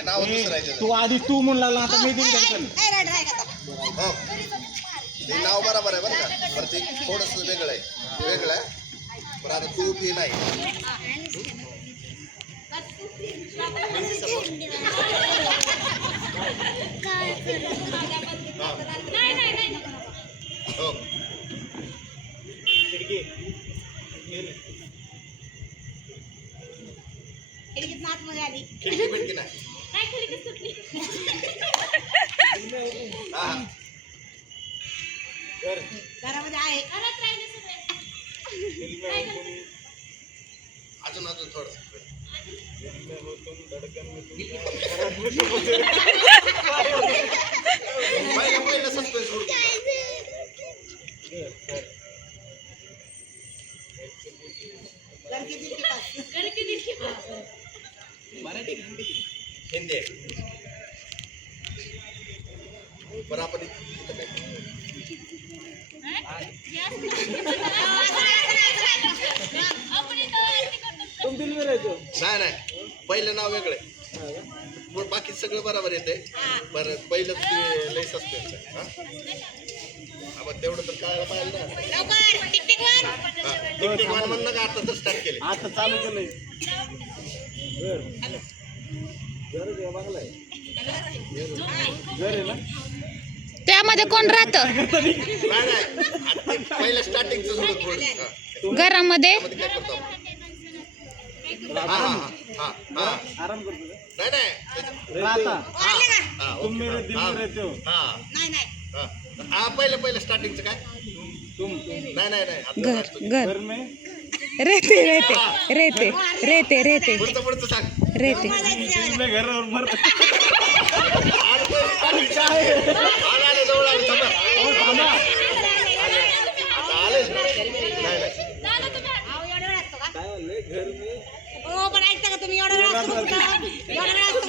आहे नाव दुसरायचं तू आधी तू म्हणून लागला आता मी दिली हो ते नाव बरोबर आहे बरं का बरं ते थोडस वेगळं आहे पण आता तू फी नाही हो खिडकी बिडकी नाही घरामध्ये आहे अजून थोडस पहिलं सस्पेन्स हिंदी आहे बरं आपण इथं काय नाही पहिलं नाव वेगळं आहे बाकी सगळं बरोबर येते बरं पहिलं ते लय सस्पेन्स आहे आपण तेवढं तर कळायला पाहिजे ना टिक म्हणलं का आता तर स्टार्ट केले आता चालू केलंय त्यामध्ये कोण राहत नाही पहिलं स्टार्टिंगचं थोडं घरामध्ये काय करतो आराम करतो नाही राहता हा तुम मेरे दिल में रहते हो हा पहिलं स्टार्टिंगचं काय तुम नाही घर घर घर में रेते रेते रेते रेते रेते पुढचं सांग रेते दिल में घर और मर आले जवळ आले थांबा आले नाही काय म्हणले घर में हो पण ऐकता का तुम्ही एवढा वेळ असतो का? एवढा वेळ असतो का?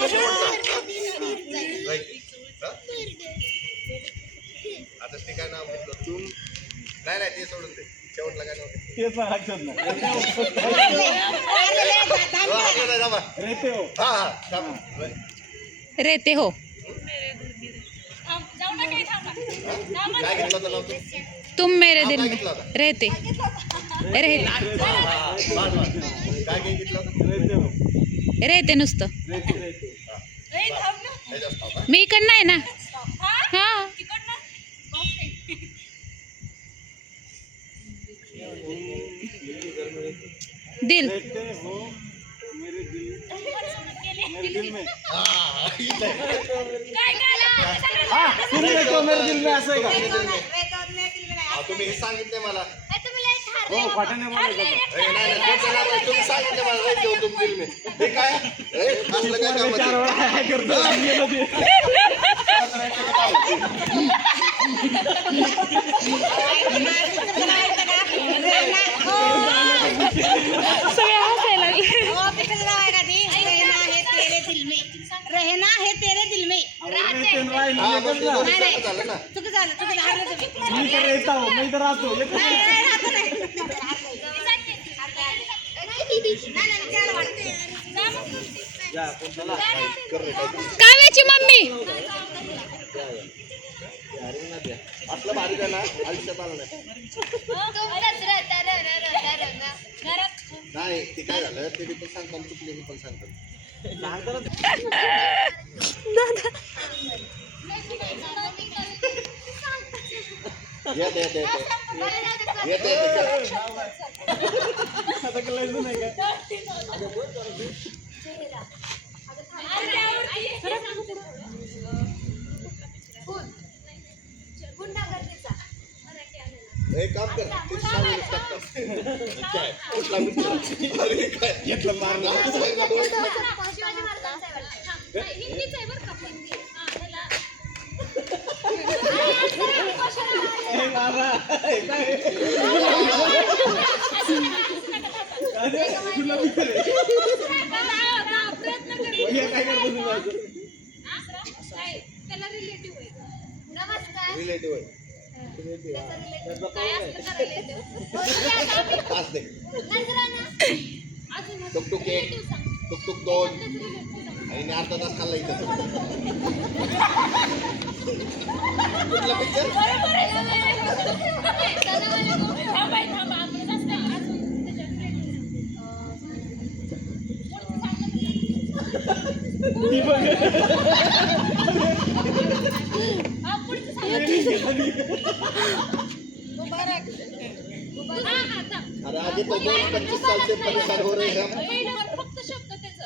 आता ते काय नाव घेतलं तू नाही ते सोडून दे शेवटला काय नाव तेच लक्षात नाही रेते हो हा रेते हो काय घेतलं होतं नाव तू तुम मेरे दिल में रहते रहते काय घेतलं होतं रेते हो रहते नुसतं रेते रेते मी इकडं नाही ना हा दिल रहते हो मेरे दिल में तुम रहते हो मेरे दिल में असं आहे का तुम्ही हे सांगितले मला हो फाट्याने बोलायचं तुम्ही सांगितले मला रहते हो तुम दिल में हे काय असलं काय कामाचं? चार वेळा काय करतो सगळे हसायला लागले रहना है तेरे दिल में हा, मग ते दोन्ही सारखं झालं ना चुकी झालं हरलं तुम्ही मी तर येतो मी तर राहतो एक नाही राहत नाही त्याला वाटते काव्याची मम्मी असलं भारी आहे ना आयुष्यात आलं नाही ते काय झालं ते पण सांगतात चुकले पण सांगतात येते आता कळायचं नाही का एक काम कर ते सांगूनच टाकतात. काय कुठला मित्र अरे काय घेतलं मारलं हे बाबा, हे काय? अरे, तुला मित्र आहे. हे काय करतो तुम्ही असं? रिलेटिव्ह आहे पाच दे टुकटुक एक टुकटुक दोन आणि अर्धा तास खाल्ला इथं कुठला पिक्चर अरे आगे तो 25 साल से परेशान हो रहे हैं हम फक्त शब्द त्याचं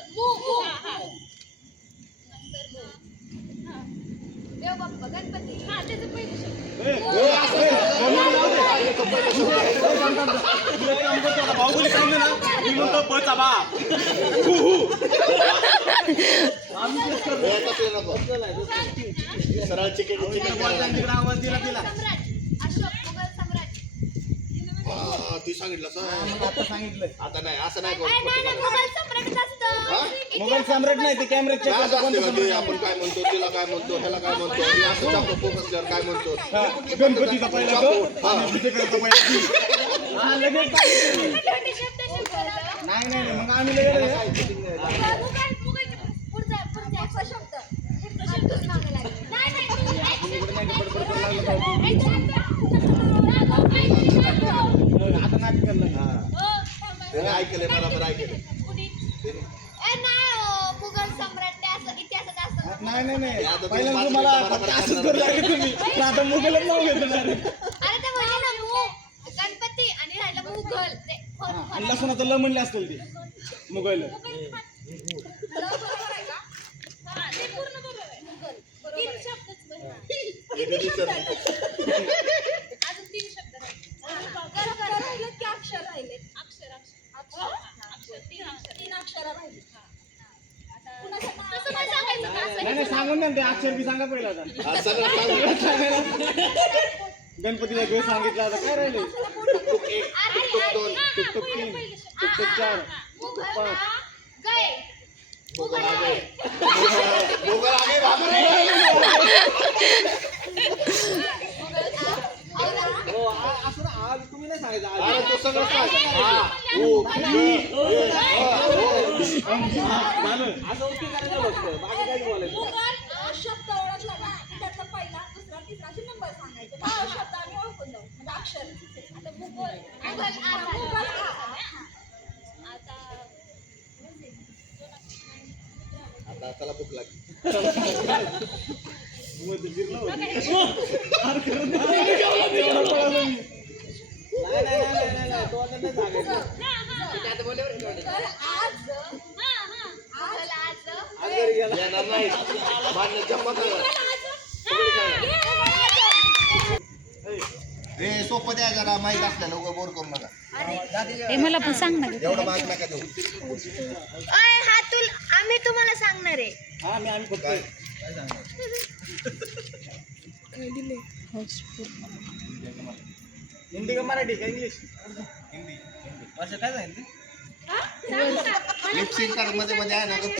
देव बाप्पा गणपती हा त्याचं पहिलं शब्द बाहुबली सांगले ना मी म्हणतो बचा बाप सरळ चिकन तिकडे आवाज दिला तिला अशोक मुघल सम्राट ती सांगितलं सर आता सांगितलं आता नाही असं नाही मुघल सम्राटच असतं मोबाईल सम्राट नाही ते कॅमेरे चेक करतो कोणतं सम्राट आपण काय म्हणतो तिला काय म्हणतो ह्याला काय म्हणतो आणि असं चापलं फोकस कर काय म्हणतो गणपतीचा पहिला तो आणि विजयकडचा पहिला ती. हा लगेच पाहिजे. छोटे शब्द शिकवलं नाही मग आम्ही लगेच पुढचा शब्द शब्दच मागे लागले आता नाटक करलं त्याने ऐकलंय बरोबर ऐकलंय मुघल सम्राट ते असं इतिहासात असतं नाही पहिल्यांदा तुम्हाला फक्त असंच करू लागले तुम्ही पण आता मुघलच नाव घेतो डायरेक्ट अरे ते म्हणजे ना गणपती आणि राहिलं मुघल ते आणि लसूणाचं ल म्हणले असतील ते मुघल तीन शब्दच अजून तीन शब्द राहिले की अक्षर राहिले तीन अक्षर राहिले तसं नाही सांगायचं का असं नाही सांगून ना ते अक्षर बी सांगा पहिला आता हा, सगळं सांगू. गणपतीला घेऊ सांगितलं आता काय राहिले टुक एक टुक दोन टुक तीन टुक चार मुघल गए मुघल आगे मुघल आगे भाग असं आज तुम्ही नाही सांगायचं अरे तो सगळं सांग हा ओ झालं असं ओके करायचं फक्त बाकी काय बोलायचं शब्द ओळखला ना की त्यातला पहिला दुसरा तिसरा असे नंबर सांगायचे हा शब्द आम्ही ओळखून जाऊ म्हणजे अक्षर आता मुघल आता त्याला भूक लागली नाही तो आता नाही सांगायचं आज घरी गेला येणार नाही भांडण जमत रे सोपं द्या जरा माहीत असलेलं उगा बोर करू नका ए मला पण सांग ना एवढं माग नका देऊ आम्ही तुम्हाला सांगणार आहे हा आम्ही फक्त काय हिंदी का मराठी का इंग्लिश हिंदी भाषा काय सांगितली लिपसिंग मध्ये मध्ये आहे ना